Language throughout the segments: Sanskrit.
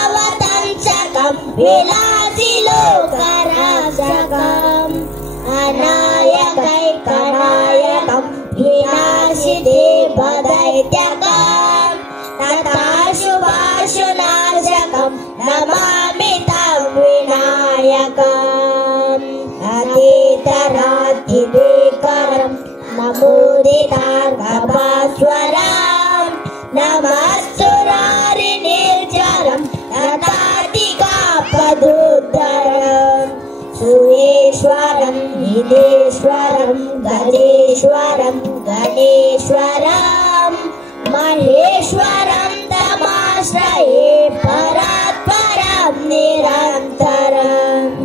अनादरावतंसकं विलासिलोकराशकम् अनायकैकनायकं विनाशिदेवदैत्यकम् तथाशुभाशुनाशकं नमामि तं विनायकम् अतीतरातिवेकरं नमोदितार्गभास्वरम् नमस्तुरारिनिर्जरं तथातिकापदुद्धरम् सुरेश्वरं निदेश्वरं गजेश्वरं गणेश्वरं महेश्वरं तमाश्रये परात्परं निरन्तरम्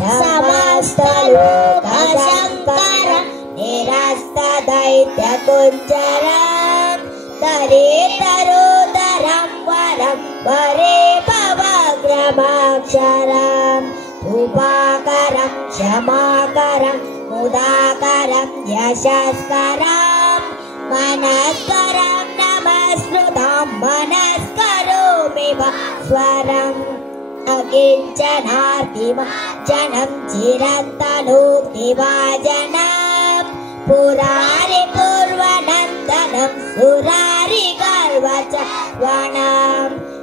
समस्तलोकशङ्करं निरस्तदैत्यकुञ्जरं दरेतरोदरं वरं वरे भवग्रमाक्षरम् उपाकरं क्षमाकरं मुदाकरं यशस्करं मनस्करं नमस्कृतं मनस्करोमि भास्वरम् अकिञ्चनार्तिमार्जनं चिरन्तनोक्तिभाजनं पुरारि पूर्वनन्दनं सुरारिगर्वचवनं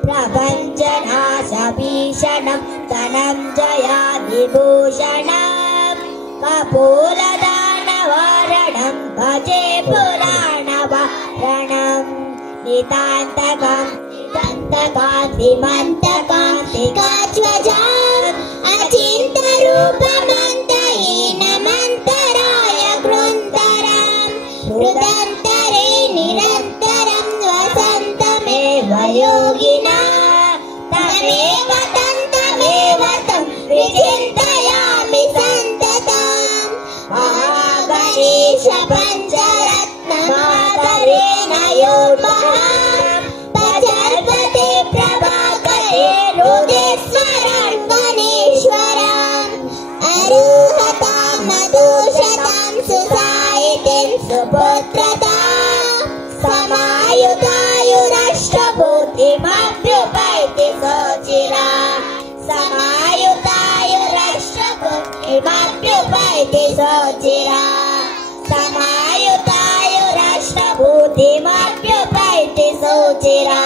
प्रपञ्चनाशभीषणं धनञ्जयादिभूषणं कपोलदानवारणं भजे पुराणवारणं नितान्तकं कान्तिमन्तकान्तिकाध्वजम् अचिन्तरूपमन्तहीनमन्तराय कृन्तरं हृदन्तरे निरन्तरं वसन्तमेव योगिना तमेव तं विचिन्तयामि सन्ततम् महागणेश पञ्चरत्नमाकरेण योगः प्रजल्पते प्रभाकरे रोगेश्वरं गणेश्वरम् अरोहतां न दोषतां सुसायितिं सुपुत्रतां समायुतायुरष्टभूतिमभ्युपैति सोचिरा समायुतायुरष्टभूतिमभ्युपैति सोचिरा समायुतायुरष्टभूतिमभ्युपैति सोचिरा।